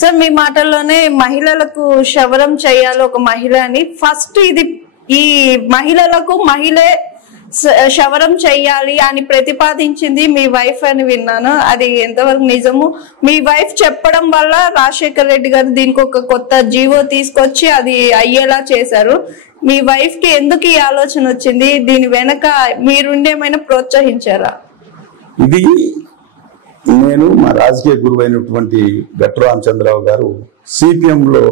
Sir మీ మాటల్లోనే మహిళలకు క్షవరం చేయాలి ఒక మహిళ అని, ఫస్ట్ ఇది ఈ మహిళలకు మహిళే క్షవరం చెయ్యాలి అని ప్రతిపాదించింది మీ వైఫ్ అని విన్నాను. అది ఎంతవరకు నిజము? మీ వైఫ్ చెప్పడం వల్ల రాజశేఖర్ రెడ్డి గారు దీనికి ఒక కొత్త జీవో తీసుకొచ్చి అది అయ్యేలా చేశారు. మీ వైఫ్ కి ఎందుకు ఈ ఆలోచన వచ్చింది? దీని వెనక మీరుండేమైనా ప్రోత్సహించారా? ఇది నేను మా రాజకీయ గురువైనటువంటి గట్టు రామచంద్రరావు గారు సిపిఎం లో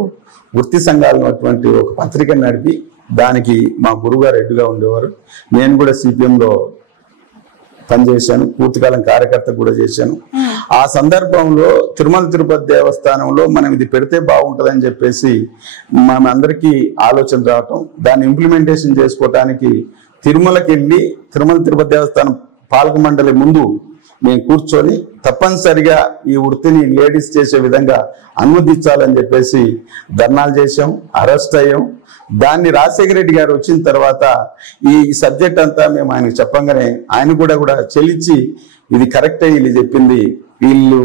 వృత్తి సంఘాలు అటువంటి ఒక పత్రిక నడిపి దానికి మా గురువుగారు రెడ్డిగా ఉండేవారు. నేను కూడా సిపిఎం లో పనిచేశాను, పూర్తికాలం కార్యకర్త కూడా చేశాను. ఆ సందర్భంలో తిరుమల తిరుపతి దేవస్థానంలో మనం ఇది పెడితే బాగుంటుందని చెప్పేసి మనందరికీ ఆలోచన రావటం, దాన్ని ఇంప్లిమెంటేషన్ చేసుకోవటానికి తిరుమలకి వెళ్ళి తిరుమల తిరుపతి దేవస్థానం పాలక మండలి ముందు మేము కూర్చొని తప్పనిసరిగా ఈ వృత్తిని లేడీస్ చేసే విధంగా అనుమతించాలని చెప్పేసి ధర్నాలు చేశాం, అరెస్ట్ అయ్యాం. దాన్ని రాజశేఖర రెడ్డి గారు వచ్చిన తర్వాత ఈ సబ్జెక్ట్ అంతా మేము ఆయనకు చెప్పంగానే ఆయన కూడా చెల్లించి ఇది కరెక్ట్ అయ్యి వీళ్ళు చెప్పింది, వీళ్ళు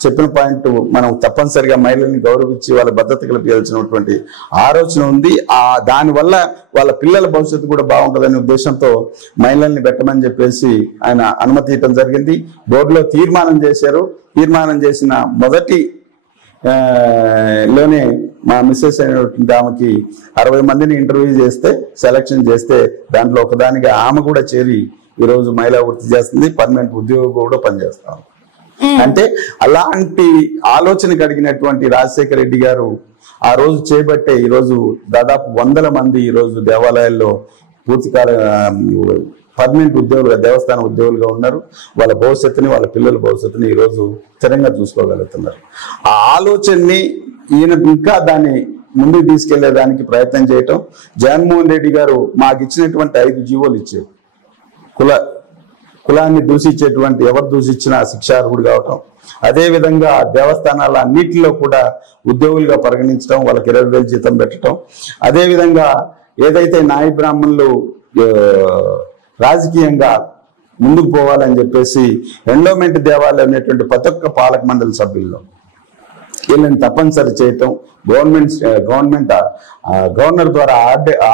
చెప్పిన పాయింట్ మనం తప్పనిసరిగా మహిళల్ని గౌరవించి వాళ్ళ భద్రత కల్పించాల్సినటువంటి ఆలోచన ఉంది. దానివల్ల వాళ్ళ పిల్లల భవిష్యత్తు కూడా బాగుంటుందనే ఉద్దేశంతో మహిళల్ని పెట్టమని చెప్పేసి ఆయన అనుమతి ఇవ్వడం జరిగింది. బోర్డులో తీర్మానం చేశారు. తీర్మానం చేసిన మొదటి లోనే మా మిస్సెస్ అయినటువంటి ఆమెకి 60 మందిని ఇంటర్వ్యూ చేస్తే సెలక్షన్ చేస్తే దాంట్లో ఒకదానిగా ఆమె కూడా చేరి ఈరోజు మహిళా వృత్తి చేస్తుంది, పర్మనెంట్ ఉద్యోగం కూడా పనిచేస్తాం. అంటే అలాంటి ఆలోచన కలిగినటువంటి రాజశేఖర రెడ్డి గారు ఆ రోజు చేపట్టే ఈరోజు దాదాపు 100 మంది ఈరోజు దేవాలయాల్లో పూర్తికాల పర్మనెంట్ ఉద్యోగులుగా దేవస్థాన ఉద్యోగులుగా ఉన్నారు. వాళ్ళ భవిష్యత్తుని వాళ్ళ పిల్లల భవిష్యత్తుని ఈరోజు స్థిరంగా చూసుకోగలుగుతున్నారు. ఆ ఆలోచనని ఈయన ఇంకా దాన్ని ముందుకు తీసుకెళ్లేదానికి ప్రయత్నం చేయటం. జగన్మోహన్ రెడ్డి గారు మాకు ఇచ్చినటువంటి 5 జీవోలు ఇచ్చారు. కులాన్ని దూషించేటువంటి ఎవరు దూషించినా శిక్షార్హుడు కావటం, అదేవిధంగా దేవస్థానాల అన్నిటిలో కూడా ఉద్యోగులుగా పరిగణించడం, వాళ్ళకి 20,000 జీతం పెట్టడం, అదేవిధంగా ఏదైతే నాయ బ్రాహ్మణులు రాజకీయంగా ముందుకు పోవాలని చెప్పేసి ఎండోమెంట్ దేవాలయం అనేటువంటి ప్రతి ఒక్క పాలక మండలి సభ్యుల్లో వీళ్ళని తప్పనిసరి చేయటం, గవర్నర్ ద్వారా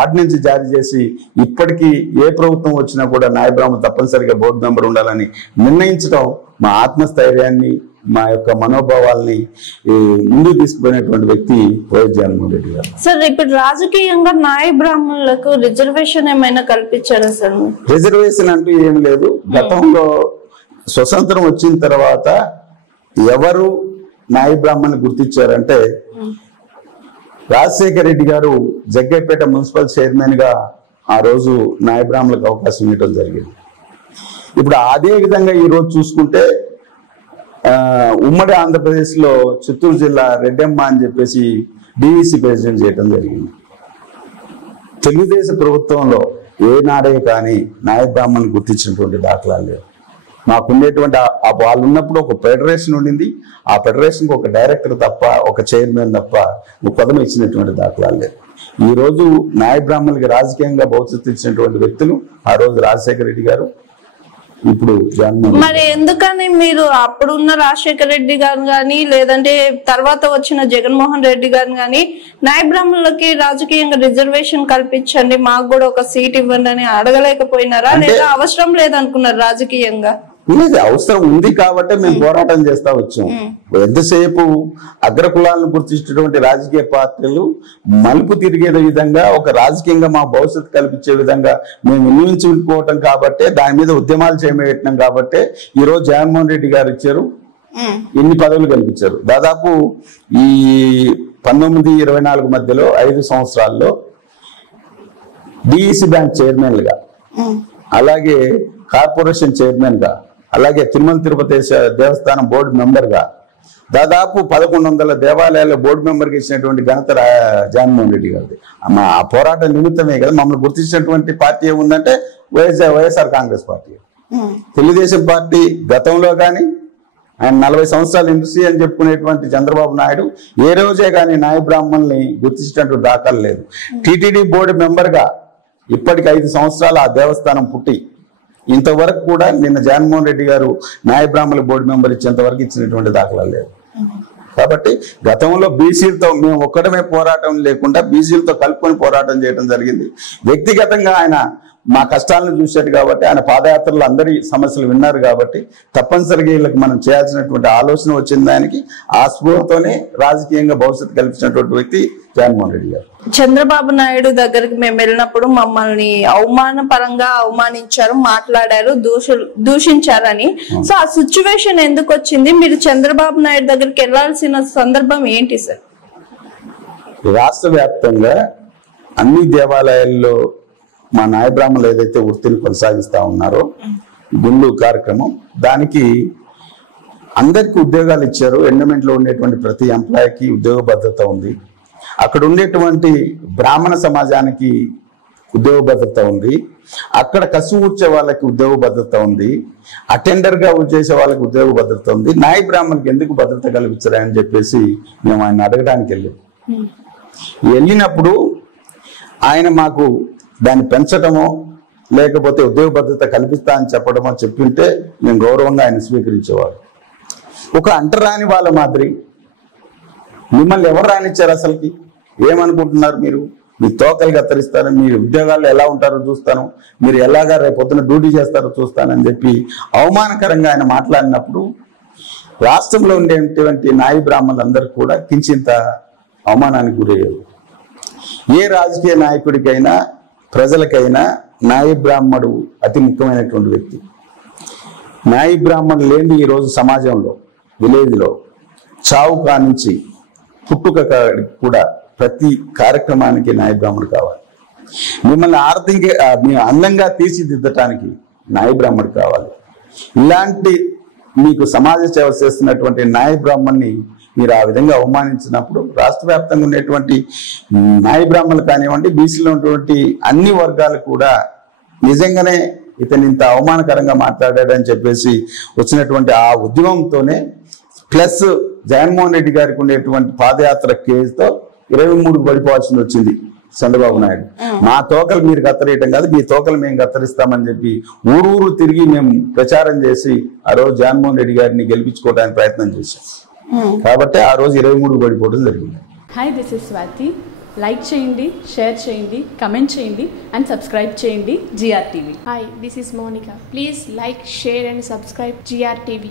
ఆర్డినెన్స్ జారీ చేసి ఇప్పటికీ ఏ ప్రభుత్వం వచ్చినా కూడా నాయ బ్రాహ్మణులు తప్పనిసరిగా బోర్డు మెంబర్ ఉండాలని నిర్ణయించడం మా ఆత్మస్థైర్యాన్ని, మా యొక్క మనోభావాల్ని ముందుకు తీసుకుపోయినటువంటి వ్యక్తి వైఎస్ జగన్మోహన్ రెడ్డి గారు. సార్ ఇప్పుడు రాజకీయంగా నాయ బ్రాహ్మణులకు రిజర్వేషన్ ఏమైనా కల్పించారా సార్? రిజర్వేషన్ అంటూ ఏం లేదు. గతంలో స్వతంత్రం వచ్చిన తర్వాత ఎవరు నాయ బ్రాహ్మణులు గుర్తించారంటే రాజశేఖర రెడ్డి గారు జగ్గైపేట మున్సిపల్ చైర్మన్ గా ఆ రోజు నాయ బ్రాహ్మణులకు అవకాశం ఇవ్వడం జరిగింది. ఇప్పుడు అదే విధంగా ఈ రోజు చూసుకుంటే ఉమ్మడి ఆంధ్రప్రదేశ్ లో చిత్తూరు జిల్లా రెడ్డెమ్మ అని చెప్పేసి డివిసి ప్రెసిడెంట్ చేయడం జరిగింది. తెలుగుదేశం ప్రభుత్వంలో ఏనాడే కానీ నాయ బ్రాహ్మణులు గుర్తించినటువంటి దాఖలాలు లేవు. మాకుండేటువంటి వాళ్ళు ఉన్నప్పుడు ఒక ఫెడరేషన్ ఉండింది. ఆ ఫెడరేషన్కి ఒక డైరెక్టర్ తప్ప, ఒక చైర్మన్ తప్ప పదవి ఇచ్చినటువంటి దాఖలాలు లేదు. ఈ రోజు నాయ బ్రాహ్మణులకి రాజకీయంగా భవిష్యత్తు ఇచ్చినటువంటి వ్యక్తులు ఆ రోజు రాజశేఖర రెడ్డి గారు, ఇప్పుడు మరి ఎందుకని మీరు అప్పుడున్న రాజశేఖర రెడ్డి గారు కానీ లేదంటే తర్వాత వచ్చిన జగన్మోహన్ రెడ్డి గారు కానీ నాయ బ్రాహ్మణులకి రాజకీయంగా రిజర్వేషన్ కల్పించండి, మాకు కూడా ఒక సీట్ ఇవ్వండి అని అడగలేకపోయినారా? లేదా అవసరం లేదనుకున్నారు రాజకీయంగా? లేదు, అవసరం ఉంది కాబట్టి మేము పోరాటం చేస్తా వచ్చాం. ఎంతసేపు అగ్రకులాలను గుర్తించినటువంటి రాజకీయ పార్టీలు మలుపు తిరిగే విధంగా ఒక రాజకీయంగా మా భవిష్యత్తు కల్పించే విధంగా మేము వినియోగించుకోవటం కాబట్టి దాని మీద ఉద్యమాలు చేయబెట్టినాం కాబట్టి ఈ రోజు జగన్మోహన్ రెడ్డి గారు ఇచ్చారు, ఎన్ని పదవులు కల్పించారు. దాదాపు ఈ 19-24 మధ్యలో 5 సంవత్సరాల్లో డిఈసి బ్యాంక్ చైర్మన్లుగా, అలాగే కార్పొరేషన్ చైర్మన్ గా, అలాగే తిరుమల తిరుపతి దేవస్థానం బోర్డు మెంబర్ గా దాదాపు 1100 దేవాలయాల బోర్డు మెంబర్కి ఇచ్చినటువంటి ఘనత జగన్మోహన్ రెడ్డి గారిది. మా పోరాట నిమిత్తమే కదా మమ్మల్ని గుర్తించినటువంటి పార్టీ ఏముందంటే వైఎస్ఆర్ కాంగ్రెస్ పార్టీ. తెలుగుదేశం పార్టీ గతంలో కానీ ఆయన 40 సంవత్సరాల ఇండస్ట్రీ అని చెప్పుకునేటువంటి చంద్రబాబు నాయుడు ఏ రోజే కానీ నాయ బ్రాహ్మణుల్ని గుర్తించినటువంటి దాఖలు లేదు. టీటీడీ బోర్డు మెంబర్ గా ఇప్పటికి 5 సంవత్సరాలు ఆ దేవస్థానం పుట్టి ఇంతవరకు కూడా నిన్న జగన్మోహన్ రెడ్డి గారు నాయ బ్రాహ్మణుల బోర్డు మెంబర్ ఇచ్చేంత వరకు ఇచ్చినటువంటి దాఖలాలు లేదు. కాబట్టి గతంలో బీసీలతో మేము ఒక్కడమే పోరాటం లేకుండా బీసీలతో కలుపుకొని పోరాటం చేయడం జరిగింది. వ్యక్తిగతంగా ఆయన మా కష్టాలను చూశాడు కాబట్టి, ఆయన పాదయాత్రలో అందరి సమస్యలు విన్నారు కాబట్టి తప్పనిసరిగా వీళ్ళకి మనం చేయాల్సినటువంటి ఆలోచన వచ్చింది ఆయనకి. ఆ స్ఫూర్తితోనే రాజకీయంగా భవిష్యత్తు కల్పించినటువంటి వ్యక్తి జగన్మోహన్ రెడ్డి గారు. చంద్రబాబు నాయుడు దగ్గరికి మేము వెళ్ళినప్పుడు మమ్మల్ని అవమానపరంగా అవమానించారు, మాట్లాడారు, దూషించారని. సో ఆ సిచ్యువేషన్ ఎందుకు వచ్చింది? మీరు చంద్రబాబు నాయుడు దగ్గరికి వెళ్లాల్సిన సందర్భం ఏంటి సార్? రాష్ట్ర వ్యాప్తంగా అన్ని దేవాలయాల్లో మా నాయ బ్రాహ్మణులు ఏదైతే వృత్తిని కొనసాగిస్తా ఉన్నారో గుండు కార్యక్రమం, దానికి అందరికి ఉద్యోగాలు ఇచ్చారు. ఎండోమెంట్ లో ఉండేటువంటి ప్రతి ఎంప్లాయీకి ఉద్యోగ భద్రత ఉంది. అక్కడ ఉండేటువంటి బ్రాహ్మణ సమాజానికి ఉద్యోగ భద్రత ఉంది. అక్కడ కసు ఊడ్చే వాళ్ళకి ఉద్యోగ భద్రత ఉంది. అటెండర్ గా చేసే వాళ్ళకి ఉద్యోగ భద్రత ఉంది. నాయ బ్రాహ్మణులకు ఎందుకు భద్రత కల్పించరాని చెప్పేసి మేము ఆయన అడగడానికి వెళ్ళినప్పుడు ఆయన మాకు దాన్ని పెంచడమో లేకపోతే ఉద్యోగ భద్రత కల్పిస్తా అని చెప్పడమో చెప్పింటే మేము గౌరవంగా ఆయన స్వీకరించేవాడు. ఒక అంటరాని వాళ్ళ మాదిరి మిమ్మల్ని ఎవరు రానిచ్చారు? అసలుకి ఏమనుకుంటున్నారు మీరు? మీ తోకలు కత్తరిస్తాను, మీ ఉద్యోగాల్లో ఎలా ఉంటారో చూస్తాను, మీరు ఎలాగా రేపు పొద్దున డ్యూటీ చేస్తారో చూస్తానని చెప్పి అవమానకరంగా ఆయన మాట్లాడినప్పుడు రాష్ట్రంలో ఉండేటువంటి నాయి బ్రాహ్మణులందరూ కూడా కించింత అవమానానికి గురయ్యారు. ఏ రాజకీయ నాయకుడికైనా ప్రజలకైనా నాయి బ్రాహ్మణుడు అతి ముఖ్యమైనటువంటి వ్యక్తి. నాయి బ్రాహ్మణులు లేని ఈరోజు సమాజంలో విలేజ్లో చావు కానించి పుట్టుక కూడా ప్రతి కార్యక్రమానికి నాయి బ్రాహ్మణుడు కావాలి. మిమ్మల్ని అందంగా తీర్చిదిద్దటానికి నాయి బ్రాహ్మణుడు కావాలి. ఇలాంటి మీకు సమాజ సేవ చేస్తున్నటువంటి నాయి బ్రాహ్మణ్ణి మీరు ఆ విధంగా అవమానించినప్పుడు రాష్ట్ర వ్యాప్తంగా ఉండేటువంటి నాయి బ్రాహ్మణులు కానివ్వండి, బీసీలో ఉన్నటువంటి అన్ని వర్గాలు కూడా నిజంగానే ఇతను ఇంత అవమానకరంగా మాట్లాడాడని చెప్పేసి వచ్చినటువంటి ఆ ఉద్యమంతోనే ప్లస్ జగన్మోహన్ రెడ్డి గారికి ఉండేటువంటి పాదయాత్ర కేసుతో 23కు పడిపోవాల్సి వచ్చింది చంద్రబాబు నాయుడు. మా తోకలు మీరు కత్తరేయటం కాదు, మీ తోకలు మేము కత్తరిస్తామని చెప్పి ఊరు తిరిగి మేము ప్రచారం చేసి ఆ రోజు జగన్మోహన్ రెడ్డి గారిని గెలిపించుకోవడానికి ప్రయత్నం చేశాం. కాబట్టి ఆ రోజు 23కు పడిపోవడం జరిగింది. Hi, this is Swathi. Like చేయండి, షేర్ చేయండి, కమెంట్ చేయండి అండ్ సబ్స్క్రైబ్ చేయండి GRTV. Hi, this is Monica. Please like, share and subscribe GRTV.